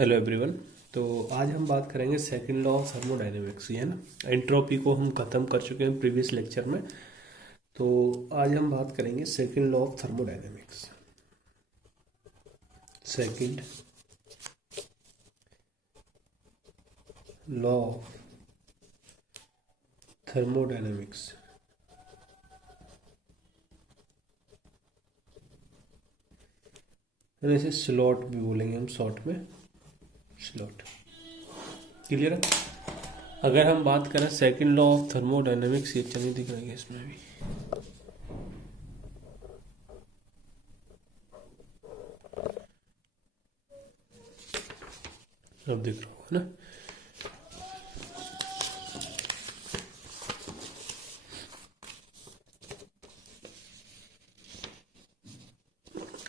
Hello everyone. तो आज हम बात करेंगे सेकंड लॉ ऑफ थर्मोडायनेमिक्स, है ना। एंट्रोपी को हम ख़त्म कर चुके हैं प्रीवियस लेक्चर में। तो आज हम बात करेंगे second law of thermodynamics. Second law of thermodynamics. इसे स्लॉट भी बोलेंगे हम शॉर्ट में, स्लॉट। क्लियर है। अगर हम बात करें सेकंड लॉ ऑफ थर्मोडायनेमिक्स, ये चलिए दिख रही है इसमें भी। अब दिख रहा होगा ना।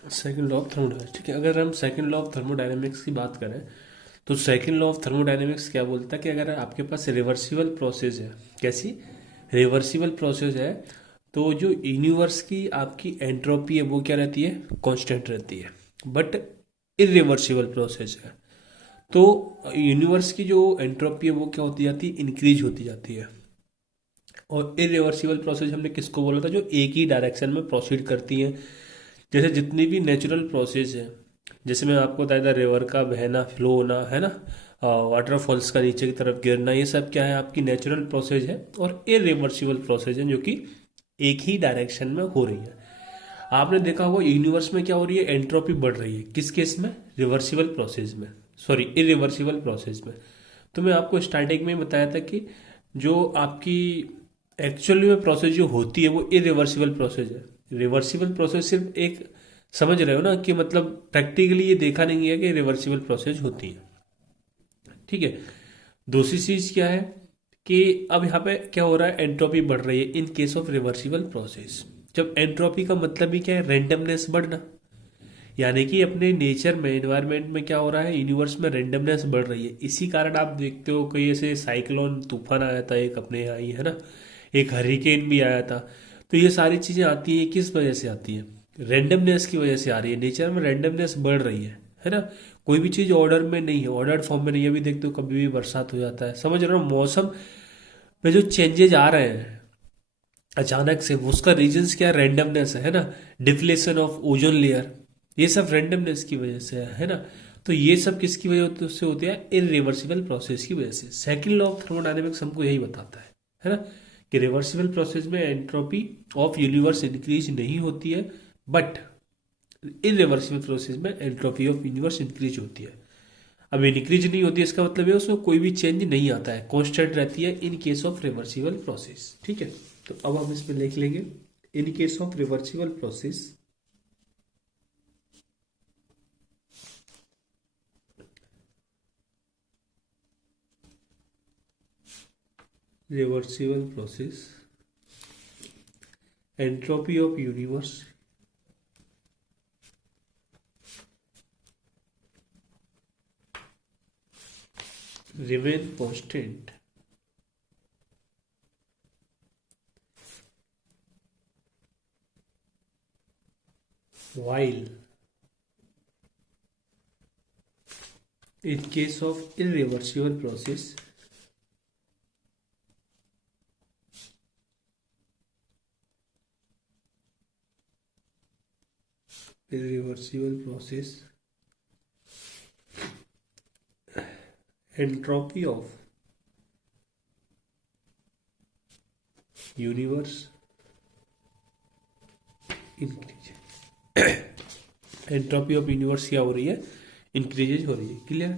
सेकंड लॉ ऑफ थर्मोडायनेमिक्स, ठीक है। अगर हम सेकंड लॉ ऑफ थर्मोडायनेमिक्स की बात करें तो सेकंड लॉ ऑफ थर्मोडायनेमिक्स क्या बोलता है कि अगर आपके पास रिवर्सिबल प्रोसेस है, कैसी रिवर्सिबल प्रोसेस है, तो जो यूनिवर्स की आपकी एंट्रोपी है वो क्या रहती है, कांस्टेंट रहती है। बट इरिवर्सिबल प्रोसेस है तो यूनिवर्स की जो एंट्रोपी है वो क्या होती जाती है, इंक्रीज होती जाती है। और इरिवर्सिबल प्रोसेस हमने किसको बोला था, जो एक ही डायरेक्शन में प्रोसीड करती हैं। जैसे जितनी भी नेचुरल प्रोसेस है, जैसे मैं आपको बताया था रिवर का बहना, फ्लो होना, है ना, वाटरफॉल्स का नीचे की तरफ गिरना, ये सब क्या है, आपकी नेचुरल प्रोसेस है और इरिवर्सिबल प्रोसेस है जो कि एक ही डायरेक्शन में हो रही है। आपने देखा होगा यूनिवर्स में क्या हो रही है, एंट्रोपी बढ़ रही है। किस केस में, रिवर्सिबल प्रोसेस में, सॉरी इरिवर्सिबल प्रोसेस में। तो मैं आपको स्टार्टिंग में ही बताया था कि जो आपकी एक्चुअली में प्रोसेस जो होती है वो इरिवर्सिबल प्रोसेस है। रिवर्सिबल प्रोसेस सिर्फ एक, समझ रहे हो ना, कि मतलब प्रैक्टिकली ये देखा नहीं है कि रिवर्सिबल प्रोसेस होती है, ठीक है। दूसरी चीज क्या है कि अब यहाँ पे क्या हो रहा है, एंट्रोपी बढ़ रही है in case of reversible process. जब एंट्रोपी का मतलब भी क्या है, रेंडमनेस बढ़ना। यानी कि अपने नेचर में, एनवायरनमेंट में क्या हो रहा है, यूनिवर्स में रेंडमनेस बढ़ रही है। इसी कारण आप देखते हो कि ऐसे साइक्लोन तूफान आया था एक अपने यहाँ ही, है ना, एक हरिकेन भी आया था। तो ये सारी चीजें आती हैं, किस वजह से आती हैं, रेंडमनेस की वजह से आ रही है। नेचर में रेंडमनेस बढ़ रही है ना। कोई भी चीज ऑर्डर में नहीं है, ऑर्डर्ड फॉर्म में नहीं है। अभी देखते हो कभी भी बरसात हो जाता है, समझ रहे हो। मौसम में जो चेंजेज आ रहे हैं अचानक से, उसका रीजंस क्या, रैंडमनेस है ना। डिफ्लेशन ऑफ ओजोन लेयर, ये सब रैंडमनेस की वजह से है ना। तो ये सब किसकी वजह से होती है, इरिवर्सिबल प्रोसेस की वजह से। सेकंड लॉ ऑफ थर्मोडायनेमिक्स हमको यही बताता है ना, कि रिवर्सिबल प्रोसेस में एंट्रोपी ऑफ यूनिवर्स इंक्रीज नहीं होती है, बट इरिवर्सिबल प्रोसेस में एंट्रोपी ऑफ यूनिवर्स इंक्रीज होती है। अब इंक्रीज नहीं होती है इसका मतलब है उसमें कोई भी चेंज नहीं आता है, कांस्टेंट रहती है in case of reversible process, ठीक है। तो अब हम इसमें लिख लेंगे, in case of reversible process, reversible process, entropy of universe remain constant while in case of irreversible process entropy of universe increase, entropy of universe क्या हो रही है, इंक्रीजेज हो रही है। क्लियर।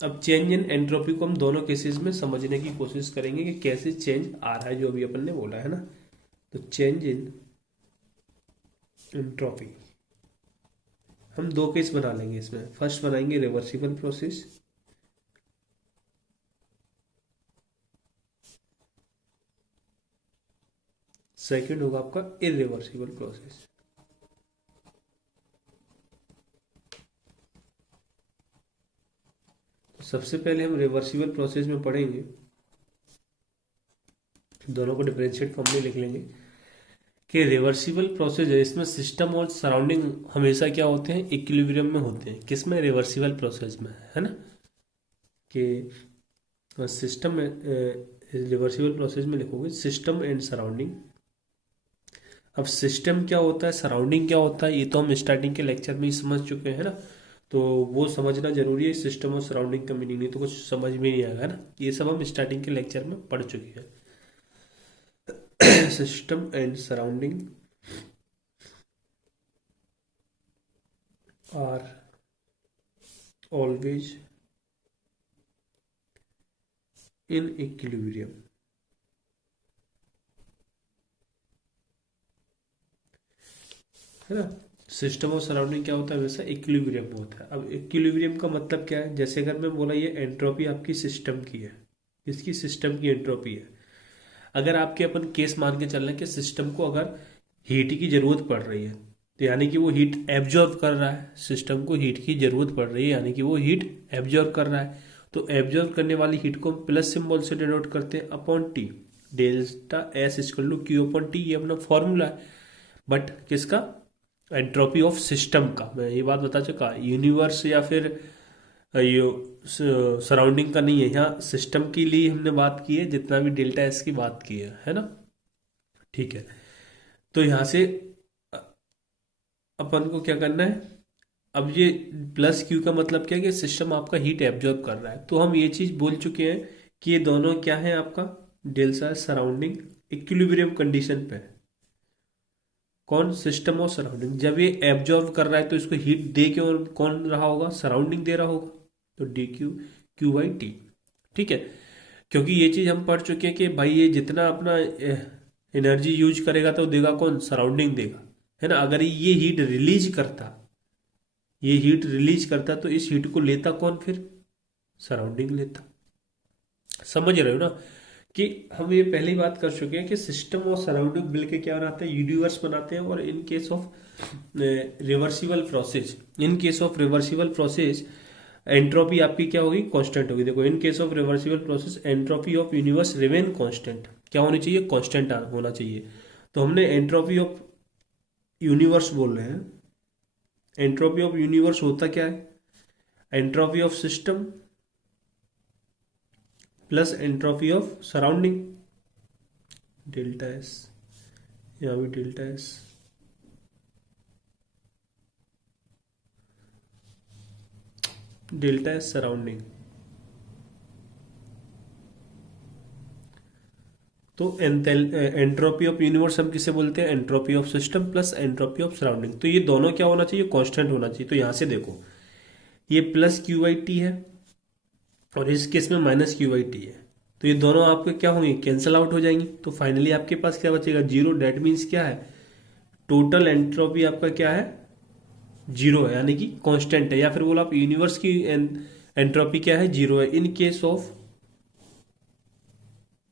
अब चेंज इन एंट्रोपी को हम दोनों केसेस में समझने की कोशिश करेंगे कि कैसे चेंज आ रहा है, जो अभी अपन ने बोला है ना। तो चेंज इन एंट्रोपी हम दो केस बना लेंगे इसमें। फर्स्ट बनाएंगे रिवर्सिबल प्रोसेस, सेकंड होगा आपका इरिवर्सिबल प्रोसेस। तो सबसे पहले हम रिवर्सिबल प्रोसेस में पढ़ेंगे, दोनों को डिफरेंशिएट फॉर्म में लिख लेंगे कि रिवर्सिबल प्रोसेस है, इसमें सिस्टम और सराउंडिंग हमेशा क्या होते हैं, इक्विलिब्रियम में होते हैं। किसमें? रिवर्सिबल प्रोसेस में, है ना। कि सिस्टम में रिवर्सिबल प्रोसेस में लिखोगे सिस्टम एंड सराउंडिंग। अब सिस्टम क्या होता है, सराउंडिंग क्या होता है, ये तो हम स्टार्टिंग के लेक्चर में ही समझ चुके हैं ना। तो वो समझना जरूरी है, सिस्टम और सराउंडिंग का मीनिंग, नहीं तो कुछ समझ में नहीं आएगा ना। ये सब हम स्टार्टिंग के लेक्चर में पढ़ चुके हैं। System and surrounding are always in equilibrium. है ना। सिस्टम और सराउंडिंग क्या होता है, हमेशा इक्विलिब्रियम में होता है। अब इक्विलिब्रियम का मतलब क्या है, जैसे अगर मैं बोला ये एंट्रोपी आपकी सिस्टम की है, इसकी सिस्टम की एंट्रोपी है। अगर आपके अपन केस मान के चल रहे हैं कि सिस्टम को अगर हीट की जरूरत पड़ रही है, तो यानी कि वो हीट एब्जॉर्ब कर रहा है। सिस्टम को हीट की जरूरत पड़ रही है यानी कि वो हीट एब्जॉर्ब कर रहा है। तो एब्जॉर्ब करने वाली हीट को हम प्लस सिंबल से डिनोट करते हैं upon T. Delta S equal to Q upon T, ये अपना फॉर्मूला है। बट किसका? एंट्रोपी ऑफ सिस्टम का। मैं ये बात बता चुका, यूनिवर्स या फिर ये सराउंडिंग का नहीं है, यहाँ सिस्टम के लिए हमने बात की है, जितना भी डेल्टा एस की बात की है ना। ठीक है। तो यहाँ से अ- अपन को क्या करना है, अब ये प्लस क्यू का मतलब क्या है कि सिस्टम आपका हीट एब्जॉर्ब कर रहा है। तो हम ये चीज बोल चुके हैं कि ये दोनों क्या है आपका, डेल्टा सराउंडिंग इक्विलिब्रियम कंडीशन पे है। कौन? सिस्टम और सराउंडिंग। जब ये एब्जॉर्ब कर रहा है तो इसको हीट दे के और कौन रहा होगा, सराउंडिंग दे रहा होगा। तो D Q Q by T. ठीक है। क्योंकि ये चीज हम पढ़ चुके हैं कि भाई ये जितना अपना एनर्जी यूज करेगा तो देगा कौन, सराउंडिंग देगा। है ना। अगर ये हीट रिलीज करता, ये हीट रिलीज करता तो इस हीट को लेता कौन फिर, सराउंडिंग लेता। समझ रहे हो ना कि हम ये पहले ही बात कर चुके हैं कि सिस्टम और सराउंडिंग मिलके क्या बनाते हैं, यूनिवर्स बनाते हैं। और in case of reversible process, in case of reversible process entropy आपकी क्या होगी, कांस्टेंट होगी। देखो, in case of reversible process entropy of universe remain constant. क्या होनी चाहिए, कांस्टेंट होना चाहिए। तो हमने एंट्रोपी ऑफ यूनिवर्स बोल रहे हैं। एंट्रोपी ऑफ यूनिवर्स होता क्या है, entropy of system plus entropy of surrounding, delta S. यहाँ भी delta S, delta S surrounding. तो एंट्रोपी ऑफ यूनिवर्स हम किसे बोलते हैं, entropy of system plus entropy of surrounding. तो ये दोनों क्या होना चाहिए, कांस्टेंट होना चाहिए। तो यहां से देखो, ये प्लस क्यू बाई टी है और इस केस में माइनस क्यू बाई टी है। तो ये दोनों आपके क्या होंगे, कैंसिल आउट हो जाएंगी। तो फाइनली आपके पास क्या बचेगा, जीरो। डेट मीन्स क्या है, टोटल एंट्रोपी आपका क्या है, जीरो है, यानी कि कांस्टेंट है। या फिर बोलो आप यूनिवर्स की एंट्रोपी क्या है, जीरो है in case of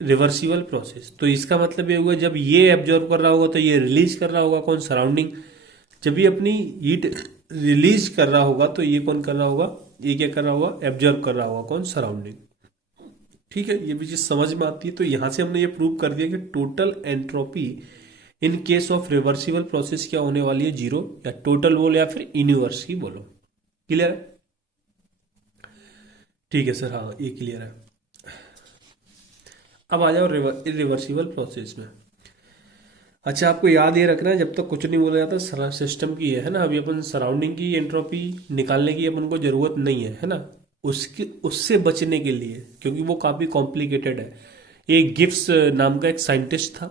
reversible process. तो इसका मतलब ये हुआ, जब ये एब्जॉर्ब कर रहा होगा तो ये रिलीज कर रहा होगा कौन, सराउंडिंग। जब ये अपनी हीट रिलीज कर रहा होगा तो ये कौन कर रहा होगा, ये क्या कर रहा होगा, एब्जॉर्ब कर रहा होगा कौन, सराउंडिंग। ठीक है। ये भी चीज समझ में आती है। तो यहां से हमने ये प्रूव कर दिया कि total entropy in case of reversible process क्या होने वाली है, जीरो। या टोटल बोलो या फिर यूनिवर्स की बोलो। क्लियर है? ठीक है सर, हाँ ये क्लियर है। अब आ जाओ रिवर्सिबल प्रोसेस में। अच्छा, आपको याद ये रखना है, जब तक कुछ नहीं बोला जाता सिस्टम की है ना, अभी अपन सराउंडिंग की एंट्रोपी निकालने की अपन को जरूरत नहीं है ना। उसकी उससे बचने के लिए, क्योंकि वो काफी कॉम्प्लिकेटेड है। एक गिब्स नाम का एक साइंटिस्ट था,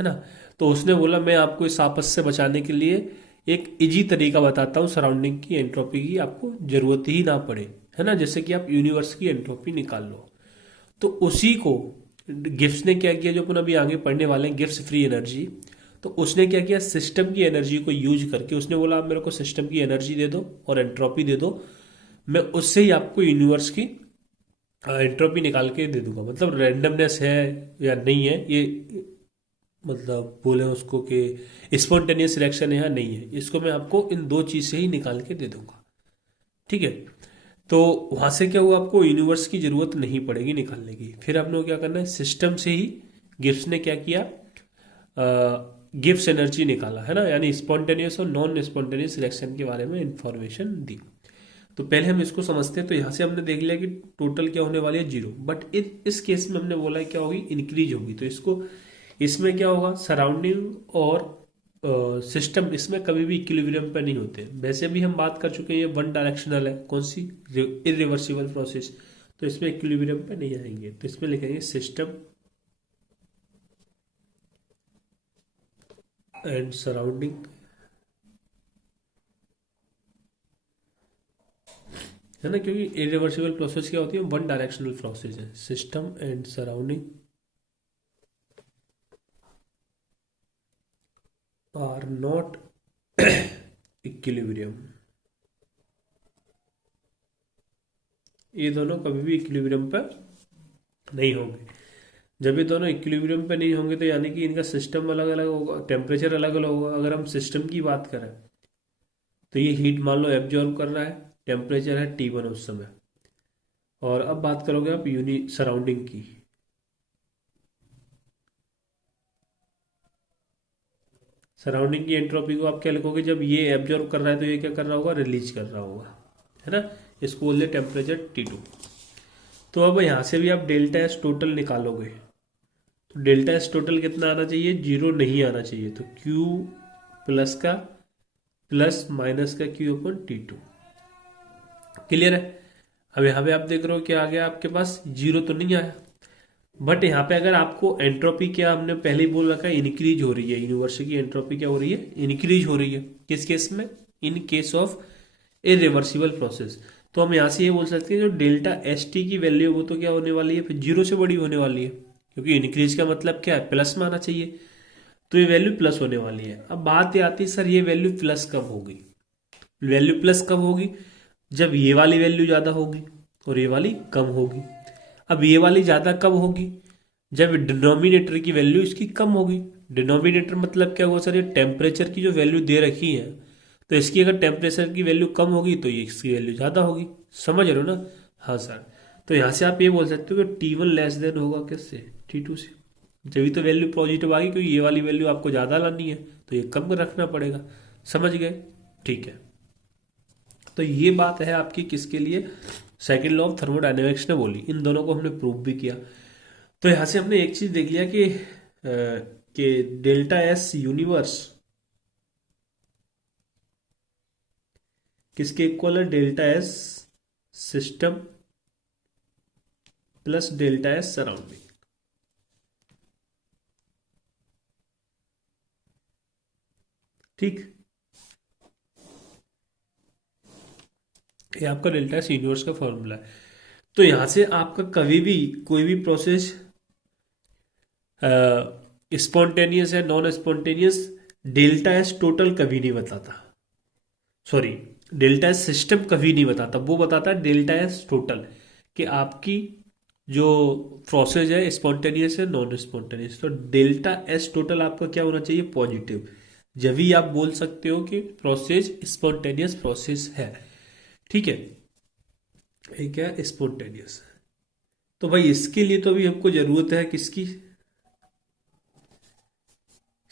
है ना। तो उसने बोला मैं आपको इस आपस से बचाने के लिए एक इजी तरीका बताता हूँ सराउंडिंग की एंट्रोपी की, आपको जरूरत ही ना पड़े, है ना। जैसे कि आप यूनिवर्स की एंट्रोपी निकाल लो। तो उसी को गिब्स ने क्या किया, जो अपन अभी आगे पढ़ने वाले हैं, गिब्स फ्री एनर्जी। तो उसने क्या किया, सिस्टम की एनर्जी को यूज करके उसने बोला आप मेरे को सिस्टम की एनर्जी दे दो और एंट्रोपी दे दो, मैं उससे ही आपको यूनिवर्स की एंट्रोपी निकाल के दे दूंगा। मतलब रैंडमनेस है या नहीं है ये, मतलब बोले उसको कि स्पॉन्टेनियस रिएक्शन है या नहीं है, इसको मैं आपको इन दो चीज से ही निकाल के दे दूंगा। ठीक है। तो वहां से क्या हुआ, आपको यूनिवर्स की जरूरत नहीं पड़ेगी निकालने की। फिर आपने क्या करना है, सिस्टम से ही गिब्स ने क्या किया, गिब्स एनर्जी निकाला है ना, यानी स्पॉन्टेनियस और नॉन स्पॉन्टेनियस रिएक्शन के बारे में इंफॉर्मेशन दी। तो पहले हम इसको समझते हैं। तो यहाँ से हमने देख लिया कि टोटल क्या होने वाली है 0, बट इस केस में हमने बोला है क्या होगी, इंक्रीज होगी। तो इसको इसमें क्या होगा, सराउंडिंग और सिस्टम इसमें कभी भी इक्विलिब्रियम पे नहीं होते। वैसे भी हम बात कर चुके हैं ये वन डायरेक्शनल है, कौन सी, इरिवर्सिबल प्रोसेस, तो इसमें इक्विलिब्रियम पे नहीं आएंगे। तो इसमें लिखेंगे सिस्टम एंड सराउंडिंग, है ना, क्योंकि इरिवर्सिबल प्रोसेस क्या होती है, वन डायरेक्शनल प्रोसेस है। System and surrounding are not equilibrium, ये दोनों कभी भी इक्विलिब्रियम पर नहीं होंगे। जब ये दोनों इक्विलिब्रियम पे नहीं होंगे तो यानी कि इनका सिस्टम अलग अलग होगा, टेम्परेचर अलग अलग होगा। अगर हम सिस्टम की बात करें तो ये हीट मान लो एब्जॉर्ब कर रहा है, टेम्परेचर है T1 उस समय। और अब बात करोगे आप सराउंडिंग की, सराउंडिंग की एंट्रोपी को आप क्या लिखोगे, जब ये एब्जॉर्ब कर रहा है तो ये क्या कर रहा होगा, रिलीज कर रहा होगा, है ना। इसको बोलते टेम्परेचर T2। तो अब यहाँ से भी आप डेल्टा एस टोटल निकालोगे, तो डेल्टा एस टोटल कितना आना चाहिए, 0 नहीं आना चाहिए। तो Q प्लस का प्लस माइनस का Q/T2, क्लियर है। अब यहाँ पे आप देख रहे हो क्या आ गया आपके पास, 0 तो नहीं आया, बट यहाँ पे अगर आपको एंट्रोपी क्या हमने पहले ही बोल रखा है, इंक्रीज हो रही है। यूनिवर्स की एंट्रोपी क्या हो रही है, इंक्रीज हो रही है। किस केस में, in case of irreversible process. तो हम यहाँ से ये बोल सकते हैं जो डेल्टा एस टी की वैल्यू वो तो क्या होने वाली है, फिर 0 से बड़ी होने वाली है, क्योंकि इंक्रीज का मतलब क्या है, प्लस में आना चाहिए। तो ये वैल्यू प्लस होने वाली है। अब बात ये आती है सर ये वैल्यू प्लस कब होगी, वैल्यू प्लस कब होगी, जब ये वाली वैल्यू ज़्यादा होगी और ये वाली कम होगी। अब ये वाली ज़्यादा कब होगी, जब डिनोमिनेटर की वैल्यू इसकी कम होगी। डिनोमिनेटर मतलब क्या हुआ सर, ये टेम्परेचर की जो वैल्यू दे रखी है, तो इसकी अगर टेम्परेचर की वैल्यू कम होगी तो ये इसकी वैल्यू ज़्यादा होगी। समझ रहे हो ना। हाँ सर। तो यहाँ से आप ये बोल सकते हो कि T1 लेस देन होगा किससे, T2 से। जब तो वैल्यू पॉजिटिव आ गई, क्योंकि ये वाली वैल्यू आपको ज़्यादा लानी है तो ये कम रखना पड़ेगा। समझ गए, ठीक है। तो ये बात है आपकी किसके लिए, सेकंड लॉ ऑफ थर्मोडायनेमिक्स ने बोली। इन दोनों को हमने प्रूव भी किया। तो यहां से हमने एक चीज देख लिया कि डेल्टा एस यूनिवर्स किसके इक्वल है, delta S system plus delta S surrounding. ठीक, ये आपका डेल्टा एस यूनिवर्स का फॉर्मूला है। तो यहां से आपका कभी भी कोई भी प्रोसेस स्पॉन्टेनियस है non spontaneous, delta S total कभी नहीं बताता, सॉरी डेल्टा एस सिस्टम कभी नहीं बताता, वो बताता है डेल्टा एस टोटल, कि आपकी जो प्रोसेस है स्पॉन्टेनियस है नॉन स्पॉन्टेनियस। तो डेल्टा एस टोटल आपका क्या होना चाहिए, पॉजिटिव। जब भी आप बोल सकते हो कि प्रोसेस स्पॉन्टेनियस प्रोसेस है। ठीक है, ये क्या है, स्पॉन्टेनियस। तो भाई इसके लिए तो अभी हमको जरूरत है किसकी,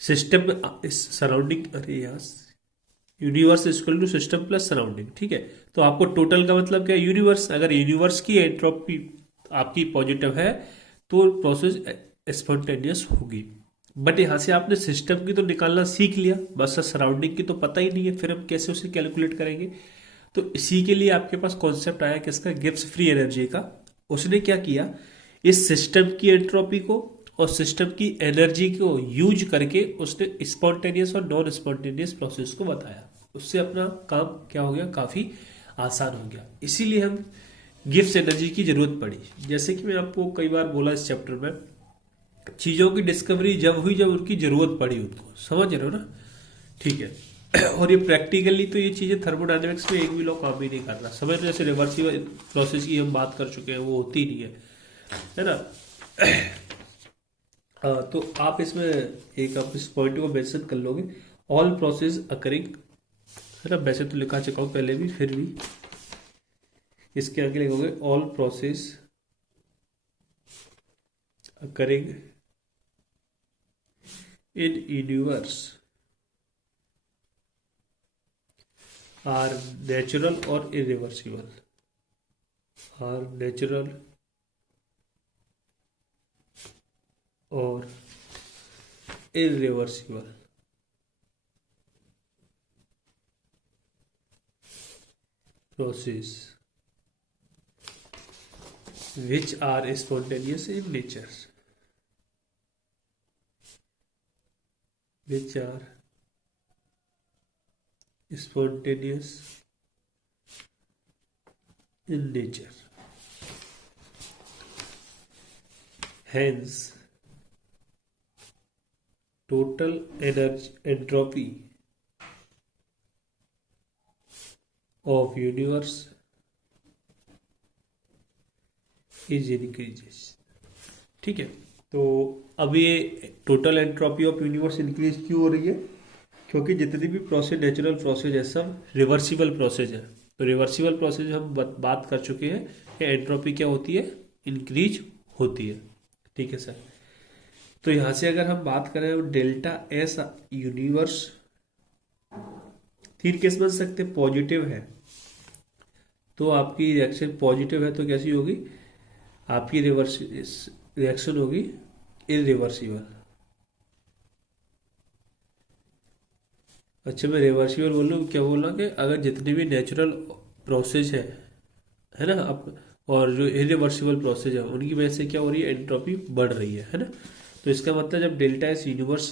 सिस्टम सराउंडिंग, अरे यार universe equal to system plus surrounding. ठीक है, तो आपको टोटल का मतलब क्या है, यूनिवर्स। अगर यूनिवर्स की एंट्रोपी आपकी पॉजिटिव है तो प्रोसेस स्पॉन्टेनियस होगी। बट यहां से आपने सिस्टम की तो निकालना सीख लिया, बस सराउंडिंग की तो पता ही नहीं है, फिर हम कैसे उसे कैलकुलेट करेंगे। तो इसी के लिए आपके पास कॉन्सेप्ट आया किसका, गिब्स फ्री एनर्जी का। उसने क्या किया, इस सिस्टम की एंट्रोपी को और सिस्टम की एनर्जी को यूज करके उसने स्पॉन्टेनियस और नॉन स्पॉन्टेनियस प्रोसेस को बताया। उससे अपना काम क्या हो गया, काफी आसान हो गया। इसीलिए हम गिब्स एनर्जी की जरूरत पड़ी। जैसे कि मैं आपको कई बार बोला इस चैप्टर में, चीजों की डिस्कवरी जब हुई जब उनकी जरूरत पड़ी उनको। समझ रहे हो ना, ठीक है। और ये प्रैक्टिकली तो ये चीजें थर्मोडायनेमिक्स में एक भी लॉ काम ही नहीं कर रहा। समझ, जैसे रिवर्सिबल प्रोसेस की हम बात कर चुके हैं, वो होती नहीं है ना। तो आप इसमें एक आप इस पॉइंट को मेंशन कर लोगे, ऑल प्रोसेस अकरिंग, है ना। वैसे तो लिखा चुका हूं पहले भी, फिर भी इसके आगे लिखोगे all process occurring in universe are natural or irreversible, are natural or irreversible process which are spontaneous in nature, which are spontaneous in nature. Hence, total energy entropy of universe is increases. ठीक है, तो अब ये total entropy of universe increase क्यों हो रही है? क्योंकि जितनी भी प्रोसेस, नेचुरल प्रोसेस है, सब रिवर्सिबल प्रोसेस है। तो रिवर्सिबल प्रोसेस हम बात कर चुके हैं कि एंट्रोपी क्या होती है, इंक्रीज होती है। ठीक है सर, तो यहां से अगर हम बात करें डेल्टा एस यूनिवर्स, तीन केस बन सकते, पॉजिटिव है तो आपकी रिएक्शन पॉजिटिव है तो कैसी होगी, आपकी रिवर्स रिएक्शन होगी इरिवर्सिबल। अच्छा, मैं रिवर्सिबल बोल रहा हूँ, क्या बोल रहा हूँ कि अगर जितनी भी नेचुरल प्रोसेस है ना, अब और जो इरिवर्सिबल प्रोसेस है उनकी वजह से क्या हो रही है, एंट्रोपी बढ़ रही है ना। तो इसका मतलब जब डेल्टा एस यूनिवर्स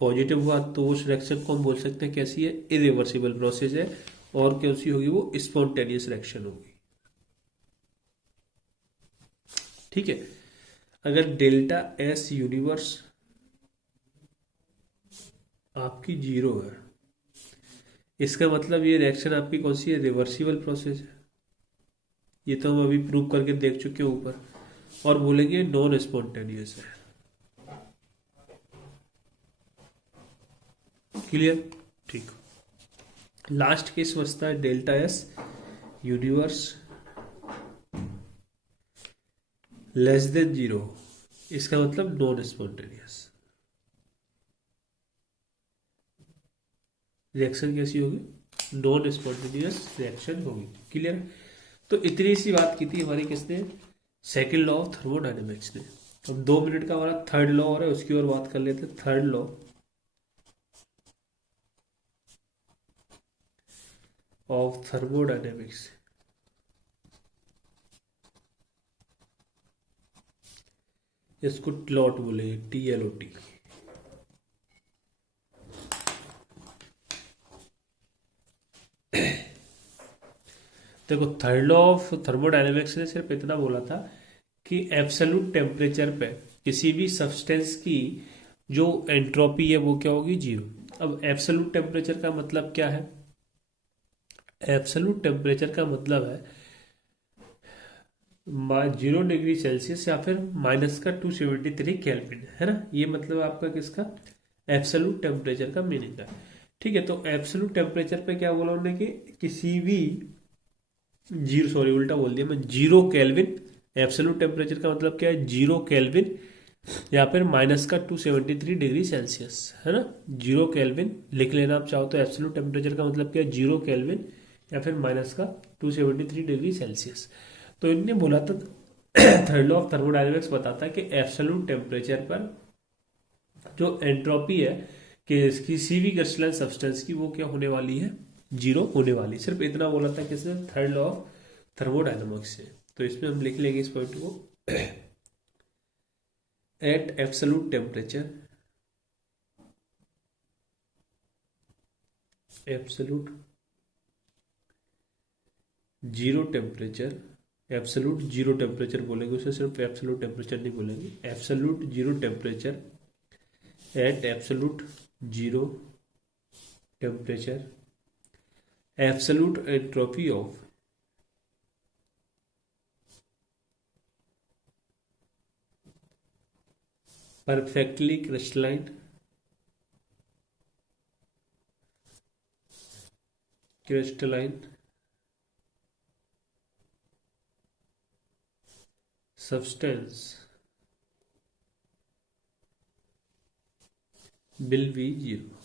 पॉजिटिव हुआ तो उस रिएक्शन को हम बोल सकते हैं कैसी है, इरिवर्सिबल प्रोसेस है। और कैसी होगी, वो स्पॉन्टेनियस रिएक्शन होगी। ठीक है, अगर डेल्टा एस यूनिवर्स आपकी जीरो है, इसका मतलब ये रिएक्शन आपकी कौन सी है, रिवर्सिबल प्रोसेस है। ये तो हम अभी प्रूव करके देख चुके हैं ऊपर। और बोलेंगे नॉन स्पॉन्टेनियस है। क्लियर? ठीक। लास्ट केस बचता है delta S universe less than zero, इसका मतलब नॉन स्पॉन्टेनियस। रिएक्शन कैसी होगी, नॉन स्पॉन्टेनियस रिएक्शन होगी। क्लियर? तो इतनी सी बात की थी हमारी किसने, सेकंड लॉ ऑफ थर्मोडायनेमिक्स ने। अब 2 मिनट का हमारा थर्ड लॉ हो रहा है, उसकी ओर बात कर लेते हैं। थर्ड लॉ ऑफ थर्मोडायनेमिक्स, इसको टिलॉट बोलेंगे, TLOT। देखो, थर्ड लॉ ऑफ थर्मोडायनेमिक्स ने सिर्फ इतना बोला था कि एब्सोल्यूट टेम्परेचर पे किसी भी सब्सटेंस की जो एंट्रोपी है वो क्या होगी, जीरो। अब एब्सोल्यूट टेम्परेचर का मतलब क्या है, एब्सोल्यूट टेम्परेचर का मतलब है 0 डिग्री सेल्सियस या फिर -273 केल्विन, है ना। ये मतलब आपका किसका, एब्सोल्यूट टेम्परेचर का मीनिंग है। ठीक है, तो एब्सोल्यूट टेम्परेचर पे क्या बोला उन्होंने कि किसी भी जीरो, सॉरी उल्टा बोल दिया मैं, 0 केल्विन। एब्सोल्यूट टेम्परेचर का मतलब क्या है, 0 केल्विन या फिर -273 डिग्री सेल्सियस, है ना। 0 केल्विन लिख लेना आप चाहो तो। एब्सोल्यूट टेम्परेचर का मतलब क्या है, 0 केल्विन या फिर -273 डिग्री सेल्सियस। तो इनने बोला था थर्ड लॉ ऑफ थर्मोडायनेमिक्स बताता है कि एब्सोल्यूट टेम्परेचर पर जो एंट्रोपी है कि किसी भी क्रिस्टलाइन सब्सटेंस की, वो क्या होने वाली है, जीरो होने वाली। सिर्फ इतना बोला था किसने, थर्ड लॉ ऑफ थर्मोडायनेमिक्स से। तो इसमें हम लिख लेंगे इस पॉइंट को, at absolute temperature, absolute zero temperature, absolute zero temperature बोलेंगे उसे, सिर्फ एब्सोल्यूट टेम्परेचर नहीं बोलेंगे, absolute zero temperature, at absolute zero temperature, absolute entropy of perfectly crystalline substance will be zero,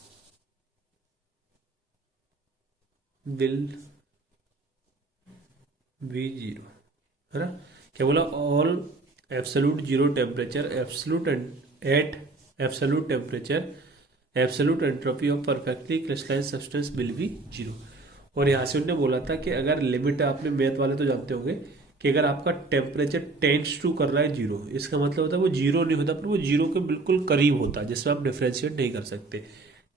will be zero, है ना। क्या बोला, all absolute zero temperature, absolute at absolute temperature, absolute entropy of perfectly crystalline substance will be zero. और यहाँ से उन्होंने बोला था कि अगर लिमिट, आपने मैथ वाले तो जानते होंगे कि अगर आपका टेम्परेचर टेंड्स टू कर रहा है जीरो, इसका मतलब होता है वो जीरो नहीं होता, पर वो जीरो के बिल्कुल करीब होता है, जिसमें आप डिफ्रेंशिएट नहीं कर सकते।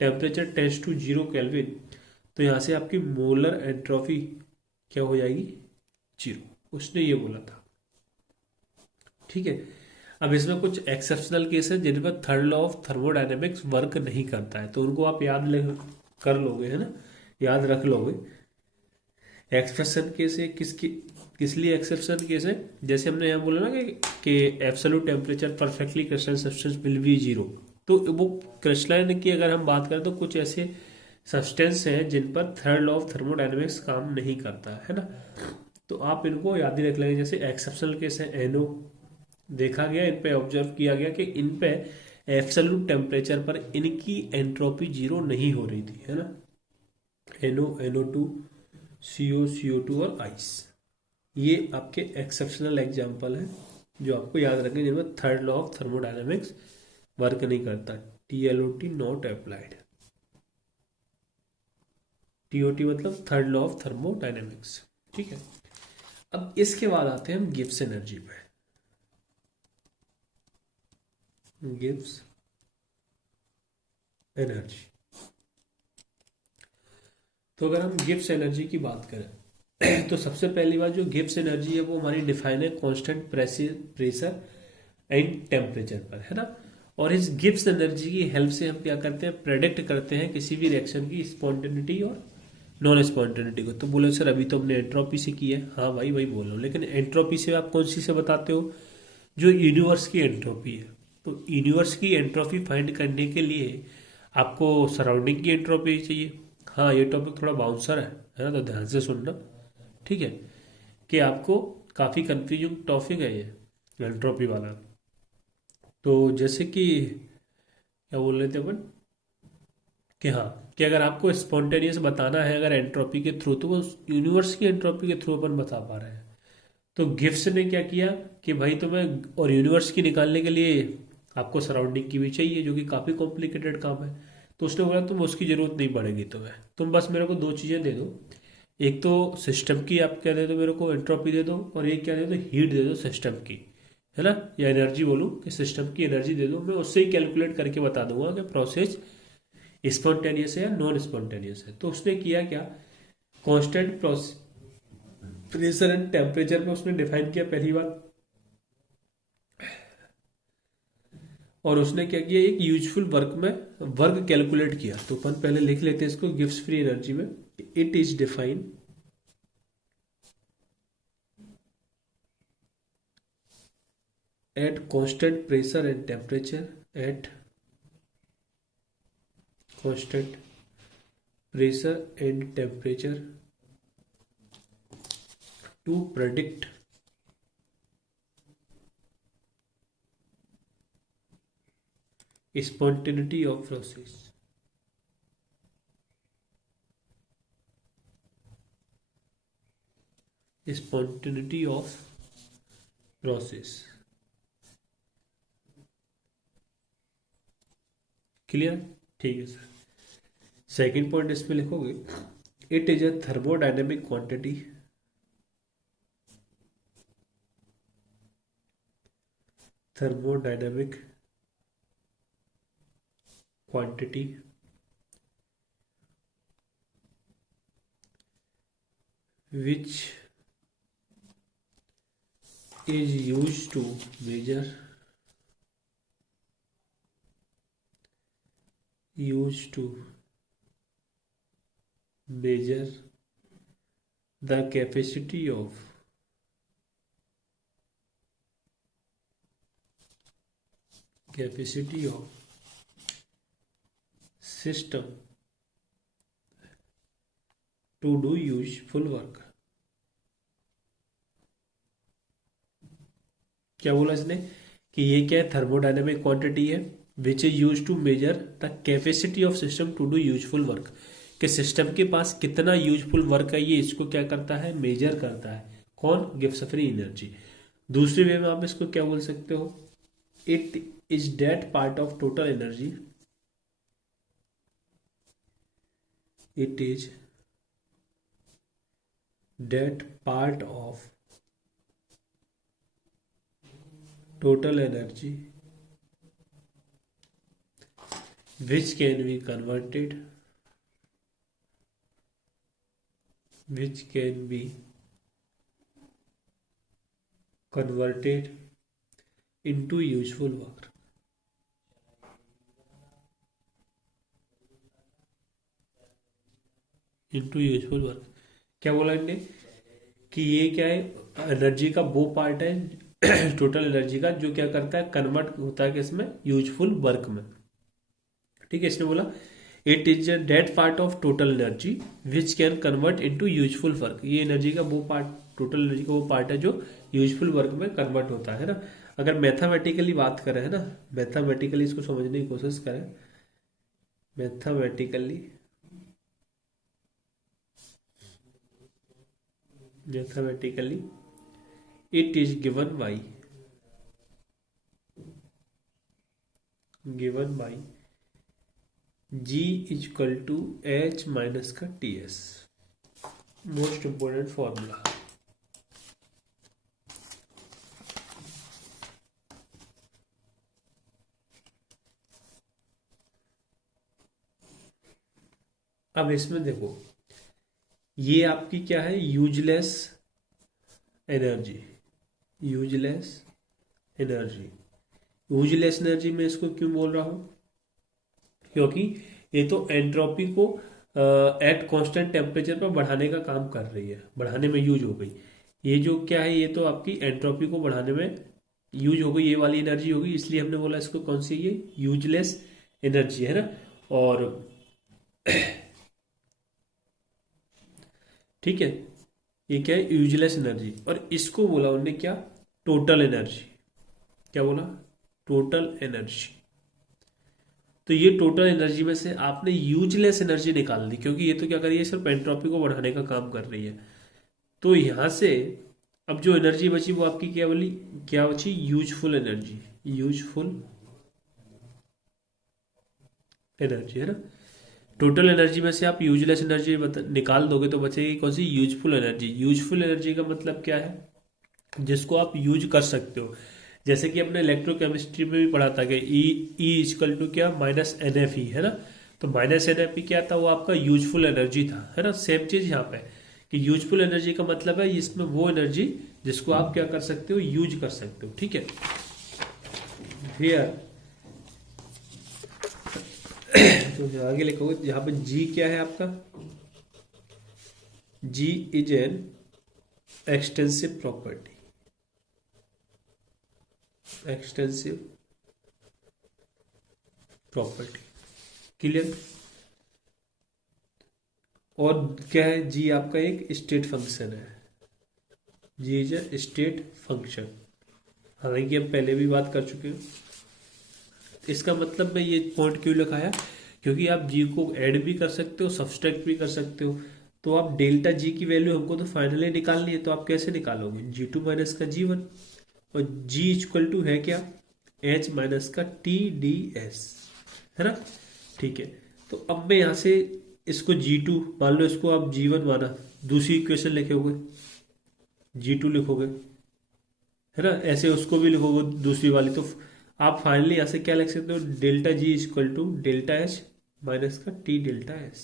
Temperature tends to zero kelvin, तो यहाँ से आपकी मोलर एंट्रोपी क्या हो जाएगी, जीरो। उसने ये बोला था, ठीक है। अब इसमें कुछ एक्सेप्शनल केस है जिन पर third law of thermodynamics work नहीं करता है, तो उनको आप याद कर लोगे, है ना, याद रख लोगे। एक्सेप्शन केस है किसकी, किस लिए एक्सेप्शन केस है, जैसे हमने यहाँ बोला ना कि absolute temperature perfectly crystalline substance will be zero, तो वो क्रिस्टलाइन की अगर हम बात करें तो कुछ ऐसे सब्सटेंस हैं जिन पर थर्ड लॉ ऑफ थर्मोडायनेमिक्स काम नहीं करता है ना। तो आप इनको याद ही रख लेंगे। जैसे एक्सेप्शनल केस है एनो, देखा गया इन पे, ऑब्जर्व किया गया कि इन पे एब्सोल्यूट टेम्परेचर पर इनकी एंट्रोपी जीरो नहीं हो रही थी, है ना। एनो, NO2, CO, CO2 और आइस, ये आपके एक्सेप्शनल एग्जाम्पल है जो आपको याद रखें, जिनमें third law of thermodynamics work नहीं करता। TLOT नॉट अप्लाइड, TOT मतलब थर्ड लॉ ऑफ थर्मोडायनेमिक्स, ठीक है। अब इसके बाद आते हैं हम गिब्स एनर्जी पे। गिब्स एनर्जी, तो अगर हम गिब्स एनर्जी की बात करें तो सबसे पहली बात जो गिब्स एनर्जी है वो हमारी डिफाइन है कांस्टेंट प्रेशर एंड टेम्परेचर पर, है ना। और इस गिब्स एनर्जी की हेल्प से हम क्या करते हैं, प्रेडिक्ट करते हैं किसी भी रिएक्शन की स्पॉन्टेनिटी और नॉन स्पॉन्टेनिटी को। तो बोले सर अभी तो हमने एंट्रोपी से की है, हाँ भाई वही बोल रहा हूँ, लेकिन एंट्रोपी से आप कौन सी से बताते हो, जो यूनिवर्स की एंट्रोपी है। तो यूनिवर्स की एंट्रोपी फाइंड करने के लिए आपको सराउंडिंग की एंट्रोपी चाहिए। हाँ ये टॉपिक थोड़ा बाउंसर है ना, तो ध्यान से सुनना, ठीक है, कि आपको काफ़ी कंफ्यूजिंग टॉपिक है ये एंट्रोपी वाला। तो जैसे कि क्या बोल रहे थे अपन, कि हाँ, कि अगर आपको स्पॉन्टेनियस बताना है अगर एंट्रोपी के थ्रू, तो वो यूनिवर्स की एंट्रोपी के थ्रू अपन बता पा रहे हैं। तो गिब्स ने क्या किया कि भाई तुम्हें, और यूनिवर्स की निकालने के लिए आपको सराउंडिंग की भी चाहिए, जो कि काफ़ी कॉम्प्लिकेटेड काम है। तो उसने बोला तुम उसकी जरूरत नहीं पड़ेगी तुम्हें, तुम बस मेरे को दो चीज़ें दे दो, एक तो सिस्टम की आप क्या दे दो मेरे को, एंट्रोपी दे दो, और एक क्या दे दो, हीट दे दो सिस्टम की, है ना, या एनर्जी बोलूँ कि सिस्टम की एनर्जी दे दो, मैं उससे ही कैलकुलेट करके बता दूंगा कि प्रोसेस स्पॉन्टेनियस है या नॉन स्पॉन्टेनियस है। तो उसने किया क्या, कांस्टेंट प्रेशर एंड टेम्परेचर में उसने डिफाइन किया पहली बात, और उसने क्या किया, एक यूजफुल वर्क में वर्क कैलकुलेट किया। तो अपन पहले लिख लेते हैं इसको गिब्स फ्री एनर्जी में, it is define at constant pressure and temperature, at constant pressure and temperature to predict spontaneity of process, spontaneity of process, clear, ठीक है सर। सेकंड पॉइंट इसमें लिखोगे, it is a thermodynamic quantity, thermodynamic quantity which is used to measure the capacity of system to do useful work। क्या बोला इसने कि ये क्या है, थर्मोडायनेमिक क्वांटिटी है which is use to measure the capacity of system to do useful work, कि system के पास कितना यूजफुल वर्क है ये इसको क्या करता है, मेजर करता है। कौन, गिव्स फ्री एनर्जी। दूसरे वे में आप इसको क्या बोल सकते हो, it is that part of total energy, it is that part of total energy which can be converted into useful work। into useful work क्या बोला इनने कि ये क्या है, एनर्जी का वो पार्ट है टोटल एनर्जी का जो क्या करता है, कन्वर्ट होता है किसमें, यूजफुल वर्क में। ठीक है, इसने बोला it is that part of total energy which can convert into useful work, ये एनर्जी का वो पार्ट, टोटल एनर्जी का वो पार्ट है जो यूजफुल वर्क में कन्वर्ट होता है ना। अगर मैथमेटिकली बात करें है ना, मैथमेटिकली इसको समझने की कोशिश करें, mathematically it is given by g is equal to h minus का ts, मोस्ट इंपोर्टेंट फॉर्मूला। अब इसमें देखो ये आपकी क्या है, यूजलेस एनर्जी, यूजलेस एनर्जी में इसको क्यों बोल रहा हूं, क्योंकि ये तो एंट्रोपी को एट कांस्टेंट टेम्परेचर पर बढ़ाने का काम कर रही है, बढ़ाने में यूज हो गई। ये जो क्या है, ये तो आपकी एंट्रोपी को बढ़ाने में यूज हो गई, ये वाली एनर्जी हो गई, इसलिए हमने बोला इसको कौन सी, ये यूजलेस एनर्जी है ना। और ठीक है, ये क्या है, यूजलेस एनर्जी। और इसको बोला उन्होंने क्या, टोटल एनर्जी। क्या बोला, टोटल एनर्जी। तो ये टोटल एनर्जी में से आपने यूजलेस एनर्जी निकाल दी, क्योंकि ये तो क्या कर रही है, सिर्फ एंट्रोपी को बढ़ाने का काम कर रही है। तो यहां से अब जो एनर्जी बची वो आपकी क्या बोली, क्या बची, यूजफुल एनर्जी, यूजफुल एनर्जी है ना। टोटल एनर्जी में से आप यूजलेस एनर्जी निकाल दोगे तो बचेगी कौन सी, यूजफुल एनर्जी। यूजफुल एनर्जी का मतलब क्या है, जिसको आप यूज कर सकते हो। जैसे कि अपने इलेक्ट्रोकेमिस्ट्री में भी पढ़ा था कि ई इक्वल टू क्या, माइनस एन एफ ई है ना। तो माइनस एन एफ ई क्या था, वो आपका यूजफुल एनर्जी था, है ना। सेम चीज यहाँ पे कि यूजफुल एनर्जी का मतलब है इसमें वो एनर्जी जिसको आप क्या कर सकते हो, यूज कर सकते हो। ठीक है, हियर तो आगे लिखोगे यहाँ पे जी क्या है आपका, G is an extensive property, extensive property, clear. और क्या है, जी आपका एक स्टेट फंक्शन है, G is a state function. हालांकि हम पहले भी बात कर चुके हैं। इसका मतलब मैं ये पॉइंट क्यों लिखाया, क्योंकि आप जी को ऐड भी कर सकते हो, सब्सट्रैक्ट भी कर सकते हो। तो आप डेल्टा जी की वैल्यू हमको तो फाइनली निकालनी है, तो आप कैसे निकालोगे, जी टू माइनस का जी वन, और जी इक्वल टू है क्या, एच माइनस का टी डी एस, है ना। ठीक है, तो अब मैं यहां से इसको जी टू मान लो, इसको आप जी वन माना, दूसरी इक्वेशन लिखोगे जी टू लिखोगे, है ना। ऐसे उसको भी लिखोगे दूसरी वाली, तो आप फाइनली यहां से क्या लिख सकते हो, delta G equal to delta H minus का टी डेल्टा एस।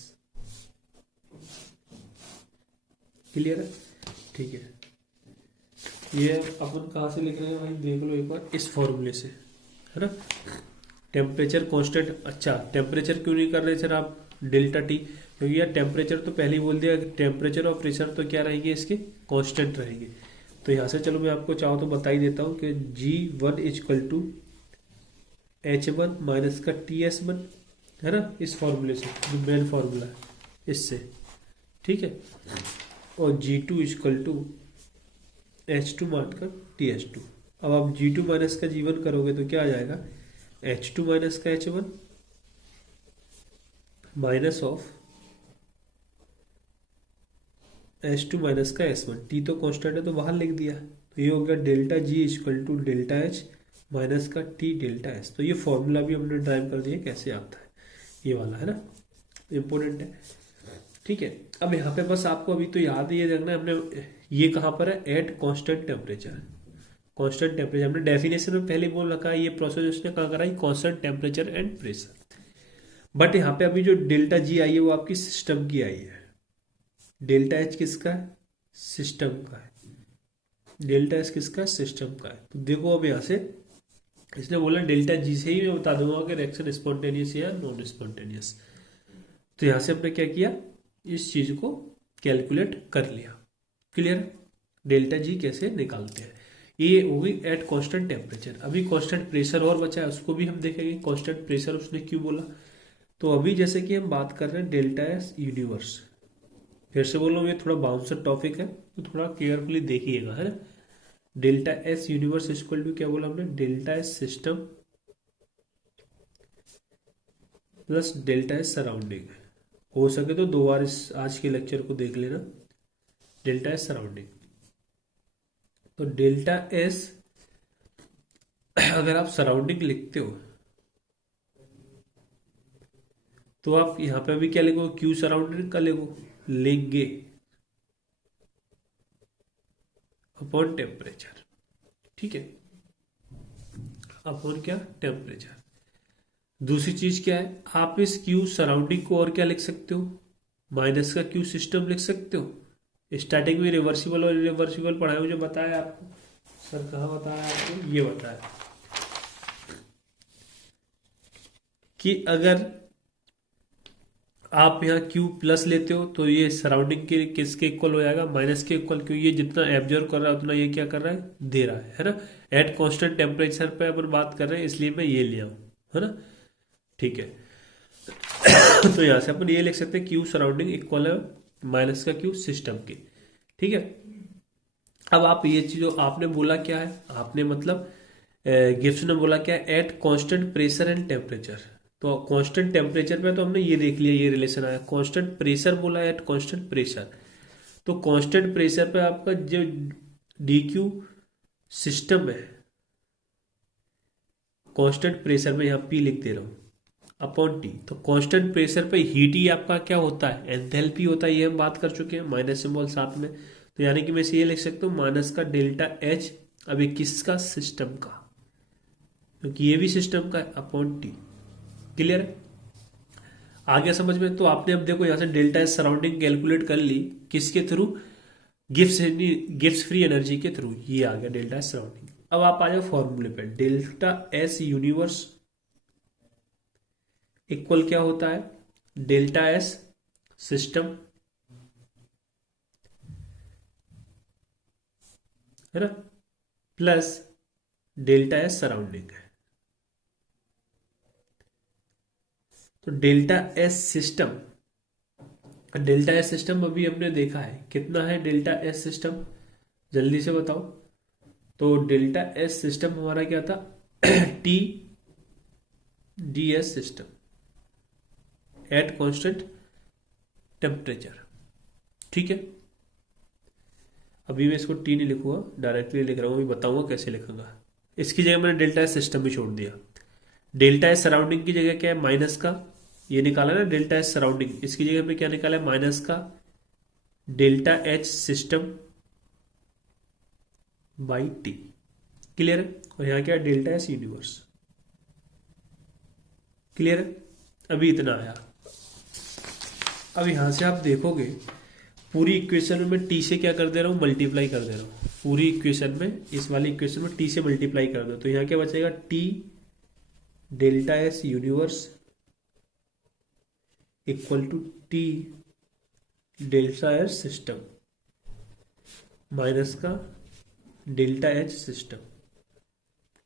क्लियर है, ठीक है। ये अपन कहाँ से लिख रहे हैं भाई, देख लो एक बार, इस फॉर्मूले से, है ना। टेम्परेचर कांस्टेंट, अच्छा टेम्परेचर क्यों नहीं कर रहे सर आप डेल्टा टी, क्योंकि यार टेम्परेचर तो पहले ही बोल दिया, टेम्परेचर और प्रेशर तो क्या रहेंगे इसके, कांस्टेंट रहेंगे। तो यहाँ से चलो मैं आपको चाहो तो बता ही देता हूँ कि G one equal to H one minus का टी एस वन, है ना, इस फॉर्मूले से, जो मेन फॉर्मूला है इससे, ठीक है। और G two equal to H two मान कर टी एच टू। अब आप जी टू माइनस का जी वन करोगे तो क्या आ जाएगा, H2 माइनस का H1 minus of H2 minus का S1। टी तो कांस्टेंट है तो बाहर लिख दिया, तो ये हो गया delta G equal to delta H minus का टी डेल्टा एस। तो ये फॉर्मूला भी हमने ड्राइव कर दिया कैसे आता है, ये वाला है ना, इंपॉर्टेंट है। ठीक है, अब यहाँ पे बस आपको अभी तो याद ही ये देखना है हमने ये कहाँ पर है, at constant temperature. Constant temperature हमने डेफिनेशन में पहले बोल रखा है, ये प्रोसेस उसने कहाँ करा है, constant temperature and pressure. But यहाँ पे अभी जो डेल्टा जी आई है वो आपकी सिस्टम की आई है, डेल्टा एच किसका है, सिस्टम का है, डेल्टा एस किसका है, सिस्टम का है। तो देखो अब यहाँ से इसने बोला डेल्टा जी से ही मैं बता दूंगा कि रिएक्शन स्पॉन्टेनियस या नॉन स्पॉन्टेनियस। तो यहाँ से हमने क्या किया, इस चीज को कैलकुलेट कर लिया। क्लियर, डेल्टा जी कैसे निकालते हैं, ये होगी एट कांस्टेंट टेम्परेचर। अभी कांस्टेंट प्रेशर और बचा है, उसको भी हम देखेंगे कांस्टेंट प्रेशर उसने क्यों बोला। तो अभी जैसे कि हम बात कर रहे हैं डेल्टा एस यूनिवर्स, फिर से बोल रहा हूँ ये थोड़ा बाउंसर टॉपिक है तो थोड़ा केयरफुली देखिएगा, है ना। Delta S universe equal to क्या बोला हमने, delta S system plus delta S surrounding. हो सके तो दो बार इस आज के लेक्चर को देख लेना, डेल्टा एस सराउंडिंग। तो डेल्टा एस अगर आप सराउंडिंग लिखते हो तो आप यहां पे भी क्या लिखो, क्यू सराउंडिंग का लिखो, लेंगे अपॉन टेम्परेचर। ठीक है, अपॉन क्या, टेम्परेचर। दूसरी चीज क्या है, आप इस क्यू सराउंडिंग को और क्या लिख सकते हो, माइनस का क्यू सिस्टम लिख सकते हो। स्टार्टिंग में रिवर्सिबल और इरिवर्सिबल पढ़ाए, मुझे बताया आपको, सर कहाँ बताया आपको, ये बताया कि अगर आप यहाँ Q प्लस लेते हो तो ये सराउंडिंग के किसके इक्वल हो जाएगा, माइनस के इक्वल, क्योंकि ये जितना एब्जॉर्व कर रहा है उतना ये क्या कर रहा है, दे रहा है ना। एट कांस्टेंट टेम्परेचर पे अपन बात कर रहे हैं इसलिए मैं ये लिया हूँ, है ना। ठीक है तो यहाँ से अपन ये लिख सकते हैं Q सराउंडिंग इक्वल है माइनस का Q सिस्टम के। ठीक है, अब आप ये चीज जो आपने बोला क्या है, आपने मतलब गिब्स ने बोला क्या है, eight constant pressure and temperature. तो कांस्टेंट टेम्परेचर पे तो हमने ये देख लिया, ये रिलेशन आया। कांस्टेंट प्रेशर बोला है, एट कांस्टेंट प्रेशर, तो कांस्टेंट प्रेशर पे आपका जो डी क्यू सिस्टम है, कांस्टेंट प्रेशर में यहाँ पी लिख दे रहा हूँ अपॉन टी। तो कांस्टेंट प्रेशर पे हीट ही आपका क्या होता है, एंथैल्पी होता है, ये हम बात कर चुके हैं, माइनस सिंबल साथ में। तो यानी कि मैं इसे ये लिख सकता हूँ माइनस का डेल्टा एच, अभी किसका, सिस्टम का, क्योंकि ये भी सिस्टम का है, अपॉन टी। क्लियर है, आ गया समझ में। तो आपने अब देखो यहाँ से डेल्टा एस सराउंडिंग कैलकुलेट कर ली, किसके थ्रू, गिब्स फ्री एनर्जी के थ्रू, ये आ गया डेल्टा एस सराउंडिंग। अब आप आ जाओ फॉर्मूले पे, डेल्टा एस यूनिवर्स इक्वल क्या होता है, डेल्टा एस सिस्टम, है ना, प्लस डेल्टा एस सराउंडिंग है। तो delta S system, delta S system अभी हमने देखा है कितना है, डेल्टा एस सिस्टम जल्दी से बताओ। तो डेल्टा एस सिस्टम हमारा क्या था, T D S system at constant temperature. ठीक है, अभी मैं इसको टी नहीं लिखूंगा, डायरेक्टली लिख रहा हूं, अभी बताऊंगा कैसे लिखूंगा। इसकी जगह मैंने डेल्टा एस सिस्टम भी छोड़ दिया। डेल्टा एस सराउंडिंग की जगह क्या है, माइनस का, ये निकाला ना डेल्टा एस सराउंडिंग, इसकी जगह में क्या निकाला है, माइनस का delta H system by T. Clear है, और यहां क्या है, डेल्टा एस यूनिवर्स। क्लियर है, अभी इतना आया। अब यहां से आप देखोगे पूरी इक्वेशन में मैं टी से क्या कर दे रहा हूं, मल्टीप्लाई कर दे रहा हूं। पूरी इक्वेशन में, इस वाली इक्वेशन में टी से मल्टीप्लाई कर दो, तो यहां क्या बचेगा, T delta S universe equal to T delta S system minus का डेल्टा एच सिस्टम।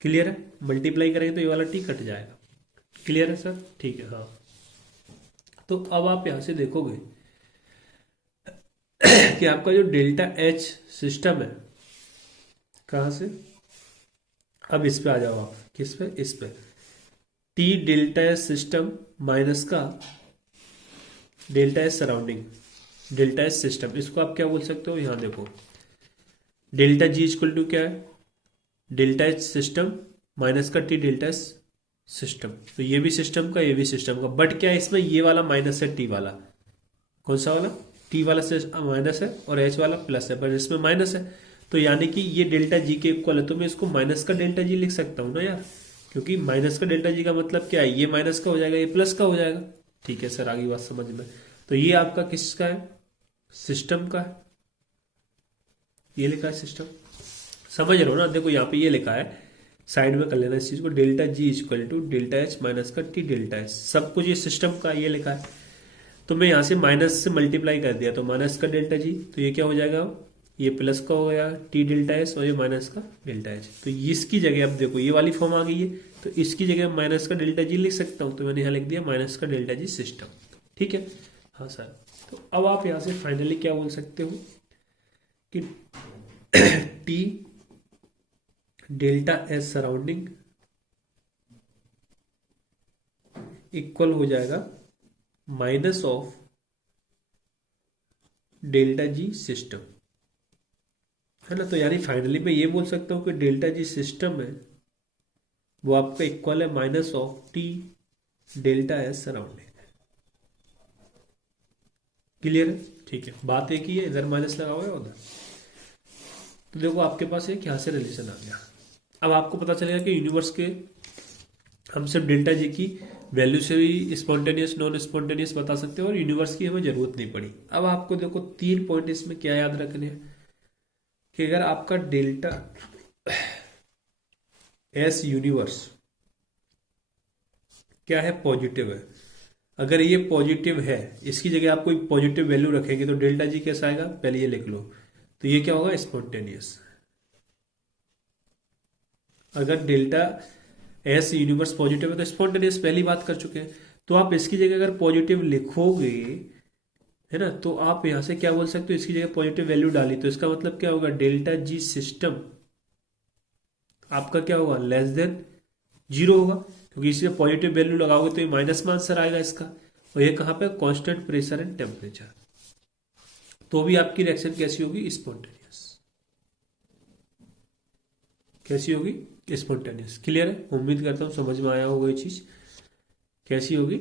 क्लियर है, मल्टीप्लाई करेंगे तो ये वाला टी कट जाएगा। क्लियर है सर, ठीक है। हाँ, तो अब आप यहां से देखोगे कि आपका जो डेल्टा एच सिस्टम है, कहां से, अब इस पे आ जाओ आप, किस पे, इस पे, T delta S system minus का delta S surrounding, delta S system, इसको आप क्या बोल सकते हो, यहां देखो डेल्टा जी इक्वल टू क्या है, डेल्टा एच सिस्टम माइनस का टी डेल्टा एस सिस्टम। तो ये भी सिस्टम का, ये भी सिस्टम का, बट क्या है इसमें, ये वाला माइनस है टी वाला, कौन सा वाला, टी वाला से माइनस है और एच वाला प्लस है, पर इसमें माइनस है, तो यानी कि ये डेल्टा जी के इक्वल है, तो मैं इसको माइनस का डेल्टा जी लिख सकता हूँ ना यार, क्योंकि माइनस का डेल्टा जी का मतलब क्या है, ये माइनस का हो जाएगा, ये प्लस का हो जाएगा। ठीक है सर, आगे बात समझ में। तो ये आपका किसका है, सिस्टम का है, ये लिखा है सिस्टम, समझ रहे हो ना। देखो यहाँ पे ये लिखा है, साइड में कर लेना इस चीज को, delta G equal to delta H minus का टी डेल्टा एच, सब कुछ ये सिस्टम का ये लिखा है। तो मैं यहाँ से माइनस से मल्टीप्लाई कर दिया, तो माइनस का डेल्टा जी, तो ये क्या हो जाएगा, ये प्लस का हो गया टी डेल्टा एस, और ये माइनस का डेल्टा एच। तो इसकी जगह अब देखो ये वाली फॉर्म आ गई है, तो इसकी जगह माइनस का डेल्टा जी लिख सकता हूँ, तो मैंने यहाँ लिख दिया माइनस का डेल्टा जी सिस्टम। ठीक है, हाँ सर। तो अब आप यहाँ से फाइनली क्या बोल सकते हो कि T delta S surrounding equal हो जाएगा minus of delta G system, है ना। तो यानी फाइनली मैं ये बोल सकता हूं कि डेल्टा जी सिस्टम है वो आपका इक्वल है minus of T delta S surrounding. Clear है, ठीक है, बात एक ही है, इधर माइनस लगा हुआ है उधर। तो देखो आपके पास एक यहां से रिलेशन आ गया। अब आपको पता चलेगा कि यूनिवर्स के हम सिर्फ डेल्टा जी की वैल्यू से भी स्पॉन्टेनियस नॉन स्पॉन्टेनियस बता सकते हैं, और यूनिवर्स की हमें जरूरत नहीं पड़ी। अब आपको देखो 3 पॉइंट इसमें क्या याद रखने हैं कि अगर आपका डेल्टा एस यूनिवर्स क्या है, पॉजिटिव है, अगर ये पॉजिटिव है, इसकी जगह आप कोई पॉजिटिव वैल्यू रखेंगे तो डेल्टा जी कैसा आएगा, पहले ये लिख लो, तो ये क्या होगा, स्पॉन्टेनियस। अगर डेल्टा एस यूनिवर्स पॉजिटिव है तो स्पॉन्टेनियस, पहली बात कर चुके हैं। तो आप इसकी जगह अगर पॉजिटिव लिखोगे, है ना, तो आप यहां से क्या बोल सकते हो, इसकी जगह पॉजिटिव वैल्यू डाली, तो इसका मतलब क्या होगा, डेल्टा जी सिस्टम आपका क्या होगा, लेस देन जीरो होगा, क्योंकि इसमें पॉजिटिव वैल्यू लगाओगे तो ये माइनस में आंसर आएगा इसका। और ये कहां पे, कांस्टेंट प्रेशर एंड टेम्परेचर, तो भी आपकी रिएक्शन कैसी होगी, स्पॉन्टेनियस, कैसी होगी, स्पॉन्टेनियस। क्लियर है, उम्मीद करता हूं समझ में आया होगा ये चीज, कैसी होगी,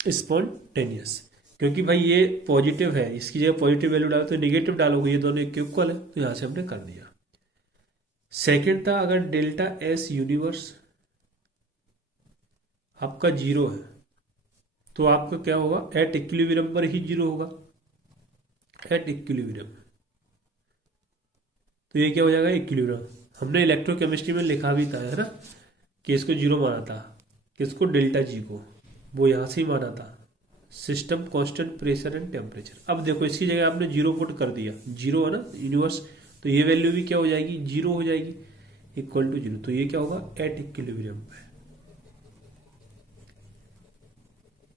स्पॉन्टेनियस। क्योंकि भाई ये पॉजिटिव है, इसकी जगह पॉजिटिव वैल्यू डालो तो नेगेटिव डालोगे, ये दोनों एक इक्वल है, तो यहां से हमने कर दिया। सेकंड था, अगर डेल्टा एस यूनिवर्स आपका जीरो है तो आपका क्या होगा, एट इक्विलिब्रियम पर ही जीरो होगा, एट इक्विलिब्रियम, तो ये क्या हो जाएगा, इक्विलिब्रियम। हमने इलेक्ट्रोकेमिस्ट्री में लिखा भी था, है ना, कि इसको जीरो माना था, किसको, डेल्टा जी को, वो यहां से ही माना था, system constant pressure and temperature. अब देखो इसकी जगह आपने जीरो पुट कर दिया, जीरो है ना यूनिवर्स, तो ये वैल्यू भी क्या हो जाएगी, जीरो हो जाएगी, इक्वल टू जीरो, तो ये क्या होगा, एट इक्विलिब्रियम पे।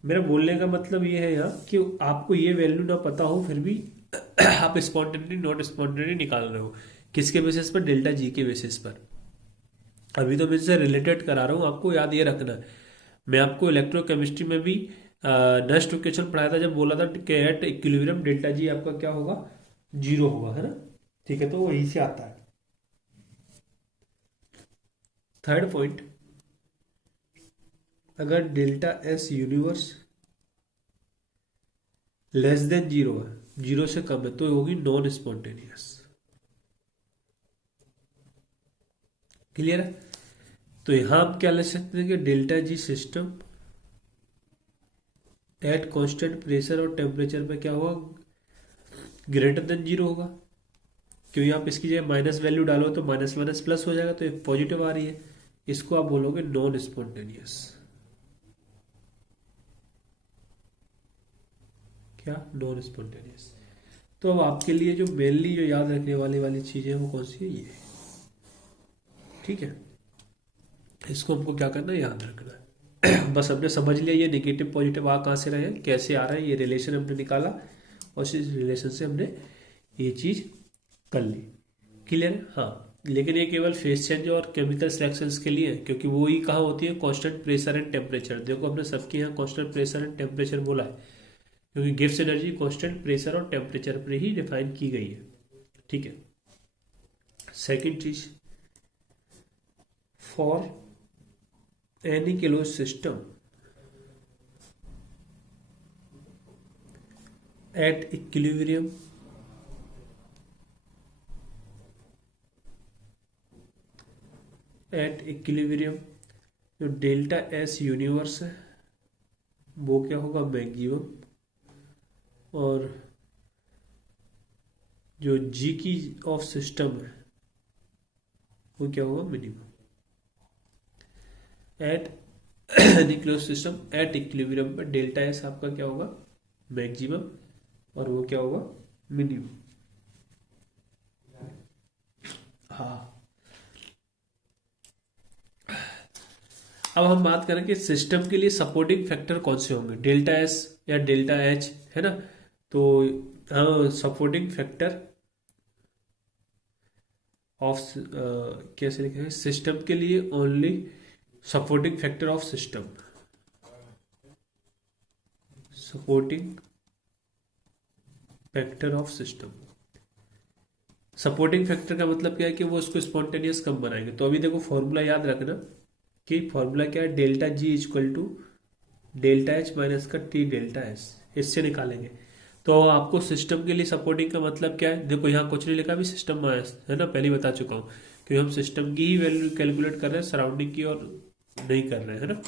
मेरा बोलने का मतलब ये है यहाँ कि आपको ये वैल्यू ना पता हो फिर भी आप स्पॉन्टेनिटी नॉट स्पॉन्टेनिटी निकाल रहे हो, किसके बेसिस पर, डेल्टा जी के बेसिस पर। अभी तो मैं इससे रिलेटेड करा रहा हूँ, आपको याद ये रखना है। मैं आपको इलेक्ट्रोकेमिस्ट्री में भी नेक्स्ट क्वेश्चन पढ़ाया था, जब बोला था कि एट इक्विलिब्रियम डेल्टा जी आपका क्या होगा, जीरो होगा, है ना। ठीक है, तो वहीं से आता है। थर्ड पॉइंट, अगर delta S universe less than zero है, जीरो से कम है, तो होगी नॉन स्पॉन्टेनियस। क्लियर है, तो यहां आप क्या ले सकते हैं कि delta G system eight constant pressure और टेम्परेचर पे क्या होगा, ग्रेटर देन जीरो होगा, क्योंकि आप इसकी जगह माइनस वैल्यू डालो तो माइनस माइनस प्लस हो जाएगा, तो एक पॉजिटिव आ रही है, इसको आप बोलोगे नॉन स्पॉन्टेनियस। क्या, नॉन स्पॉन्टेनियस। तो अब आपके लिए जो मेनली जो याद रखने वाली चीजें वो कौन सी है, ये, ठीक है, इसको हमको क्या करना है, याद रखना है। बस हमने समझ लिया ये नेगेटिव पॉजिटिव आ कहाँ से रहे हैं, कैसे आ रहा है, ये रिलेशन हमने निकाला, और इस रिलेशन से हमने ये चीज कर ली। क्लियर है, हाँ। लेकिन ये केवल फेस चेंज और केमिकल रिएक्शंस के लिए है, क्योंकि वो ही कहाँ होती है, कांस्टेंट प्रेशर एंड टेम्परेचर। देखो हमने सबके यहाँ कांस्टेंट प्रेशर एंड टेम्परेचर बोला है, क्योंकि गिब्स एनर्जी कांस्टेंट प्रेशर और टेम्परेचर पर ही डिफाइन की गई है। ठीक है। सेकंड चीज, for any close system at equilibrium जो डेल्टा एस यूनिवर्स है वो क्या होगा, मैक्सिमम, और जो जी की ऑफ सिस्टम है वो क्या होगा, minimum. At any close system at equilibrium पर डेल्टा एस आपका क्या होगा, मैक्सिमम, और वो क्या होगा, मिनिमम। हाँ, अब हम बात करें कि सिस्टम के लिए सपोर्टिंग फैक्टर कौन से होंगे, डेल्टा एस या डेल्टा एच, है ना। तो हाँ, सपोर्टिंग फैक्टर ऑफ कैसे लिखेंगे, सिस्टम के लिए only supporting factor of system, supporting factor of system. Supporting factor का मतलब क्या है कि वो उसको स्पॉन्टेनियस कब बनाएंगे। तो अभी देखो फॉर्मूला याद रखना कि फॉर्मूला क्या है, delta G equal to delta H minus का टी डेल्टा एस, इससे निकालेंगे। तो आपको सिस्टम के लिए सपोर्टिंग का मतलब क्या है, देखो यहाँ कुछ नहीं लिखा, भी सिस्टम माइनस है ना, पहले ही बता चुका हूँ, क्योंकि हम सिस्टम की ही वैल्यू कैलकुलेट कर रहे हैं, सराउंडिंग की और नहीं कर रहे हैं, है ना।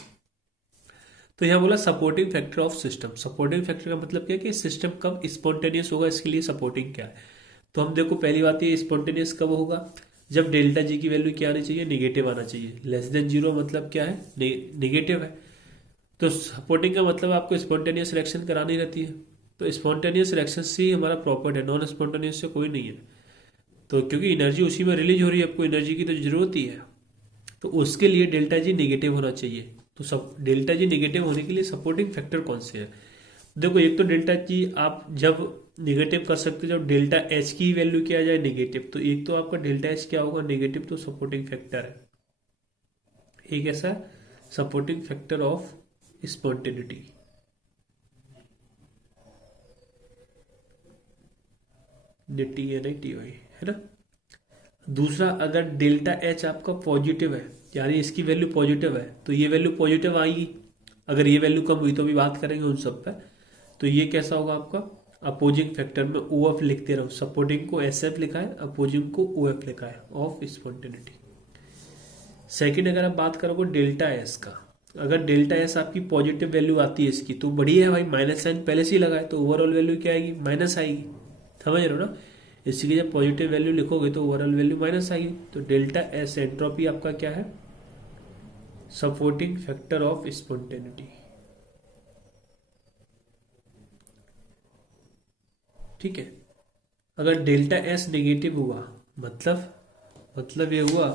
तो यहाँ बोला supporting factor of system. Supporting factor का मतलब क्या है कि सिस्टम कब स्पॉन्टेनियस होगा, इसके लिए सपोर्टिंग क्या है। तो हम देखो पहली बात, ये स्पॉन्टेनियस कब होगा, जब डेल्टा जी की वैल्यू क्या आनी चाहिए, निगेटिव आना चाहिए। लेस देन जीरो मतलब क्या है, निगेटिव है। तो सपोर्टिंग का मतलब आपको स्पॉन्टेनियस रिएक्शन करानी रहती है। तो स्पॉन्टेनियस रिएक्शन से ही हमारा प्रॉपर्ट है, नॉन स्पॉन्टेनियस से कोई नहीं है। तो क्योंकि एनर्जी उसी में रिलीज हो रही है, आपको एनर्जी की तो जरूरत ही है, तो उसके लिए डेल्टा जी निगेटिव होना चाहिए। तो सब डेल्टा जी निगेटिव होने के लिए सपोर्टिंग फैक्टर कौन से है, देखो एक तो डेल्टा जी आप जब निगेटिव कर सकते हो जब डेल्टा एच की वैल्यू क्या आ जाए, निगेटिव। तो एक तो आपका डेल्टा एच क्या होगा, निगेटिव, तो सपोर्टिंग फैक्टर है एक ऐसा supporting factor of spontaneity. T N I T Y, है ना। दूसरा, अगर डेल्टा एच आपका पॉजिटिव है, यानी इसकी वैल्यू पॉजिटिव है, तो ये वैल्यू पॉजिटिव आएगी। अगर ये वैल्यू कम हुई तो भी बात करेंगे उन सब पे। तो ये कैसा होगा आपका अपोजिंग फैक्टर में ओ एफ लिखते रहो, सपोर्टिंग को एस एफ लिखा है, अपोजिंग को ओ एफ लिखा है, ऑफ स्पॉन्टेनिटी। सेकेंड, अगर आप बात करोगे डेल्टा एस का, अगर डेल्टा एस आपकी पॉजिटिव वैल्यू आती है इसकी, तो बढ़िया है भाई, माइनस साइन पहले से ही लगा है, तो ओवरऑल वैल्यू क्या आएगी, माइनस आएगी। समझ रहे हो ना, इसी की जब पॉजिटिव वैल्यू लिखोगे तो ओवरऑल वैल्यू माइनस आएगी। तो डेल्टा एस एंट्रोपी आपका क्या है, सपोर्टिंग फैक्टर ऑफ स्पॉन्टेनिटी। ठीक है। अगर डेल्टा एस नेगेटिव हुआ, मतलब ये हुआ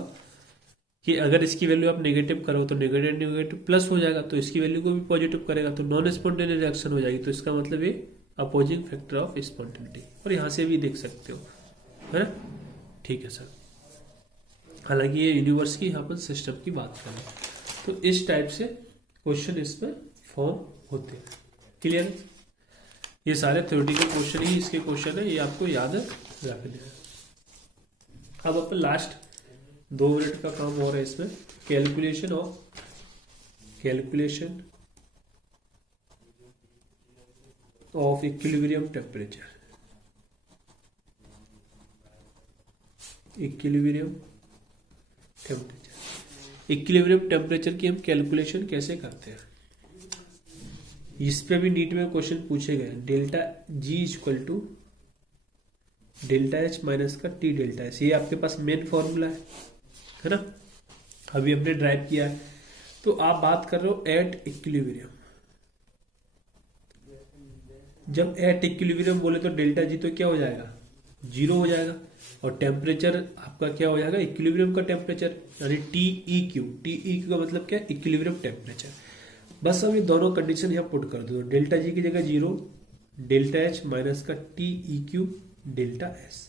कि अगर इसकी वैल्यू आप नेगेटिव करो तो नेगेटिव नेगेटिव प्लस हो जाएगा, तो इसकी वैल्यू को भी पॉजिटिव करेगा तो नॉन स्पॉन्टेनियस रिएक्शन हो जाएगी। तो इसका मतलब ये अपोजिंग फैक्टर ऑफ स्पॉन्टेनिटी, और यहां से भी देख सकते हो, है ना। ठीक है सर, हालांकि ये यूनिवर्स की यहाँ पर सिस्टम की बात कर रहे हैं, तो इस टाइप से क्वेश्चन इसमें फॉर्म होते हैं। क्लियर, ये सारे थ्योरेटिकल क्वेश्चन ही इसके क्वेश्चन है, ये आपको याद रखने हैं। अब अपन लास्ट 2 मिनट का काम हो रहा है इसमें, calculation of equilibrium temperature. Equilibrium temperature की हम कैलकुलेशन कैसे करते हैं, इस पे भी नीट में क्वेश्चन पूछे गए। Delta G equal to delta H minus का टी डेल्टा एच, ये आपके पास मेन फॉर्मूला है ना, अभी हमने ड्राइव किया है। तो आप बात कर रहे हो एट इक्विलिब्रियम, जब एट इक्विलिब्रियम बोले तो डेल्टा जी तो क्या हो जाएगा, 0 हो जाएगा, और टेम्परेचर आपका क्या हो जाएगा, इक्विलिब्रियम का टेम्परेचर, यानी टी ई क्यू का मतलब क्या है, इक्विलिब्रियम टेम्परेचर। बस अब ये दोनों कंडीशन यहाँ पुट कर दो, डेल्टा जी की जगह 0, डेल्टा एच माइनस का T E Q delta S.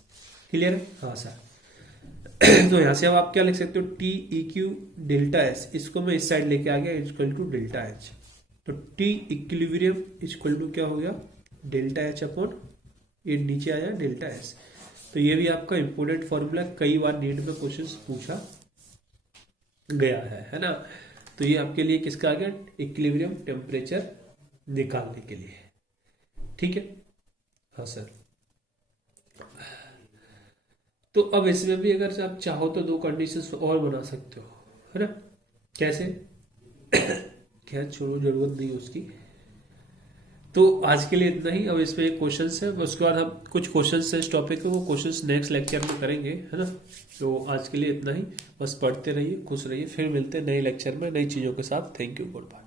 Clear है, हाँ सर। तो यहाँ से अब आप क्या लिख सकते हो, T E Q delta S, इसको मैं इस साइड लेके आ गया, इक्वल टू डेल्टा एच। तो टी इक्विलिब्रियम इक्वल टू क्या हो गया, डेल्टा एच अपॉन, ये नीचे आया डेल्टा एस। तो ये भी आपका इंपोर्टेंट फॉर्मूला, कई बार नीट में क्वेश्चन पूछा गया है ना। तो ये आपके लिए किसका आ गया, इक्विलिब्रियम टेम्परेचर निकालने के लिए। ठीक है, हाँ सर। तो अब इसमें भी अगर आप चाहो तो दो कंडीशंस और बना सकते हो, है ना। कैसे, खैर छोड़ो, जरूरत नहीं उसकी। तो आज के लिए इतना ही। अब इसमें एक क्वेश्चन है, उसके बाद हम कुछ क्वेश्चन है इस टॉपिक के, वो क्वेश्चन नेक्स्ट लेक्चर में करेंगे, है ना। तो आज के लिए इतना ही, बस पढ़ते रहिए, खुश रहिए, फिर मिलते हैं नए लेक्चर में नई चीज़ों के साथ। Thank you, good bye.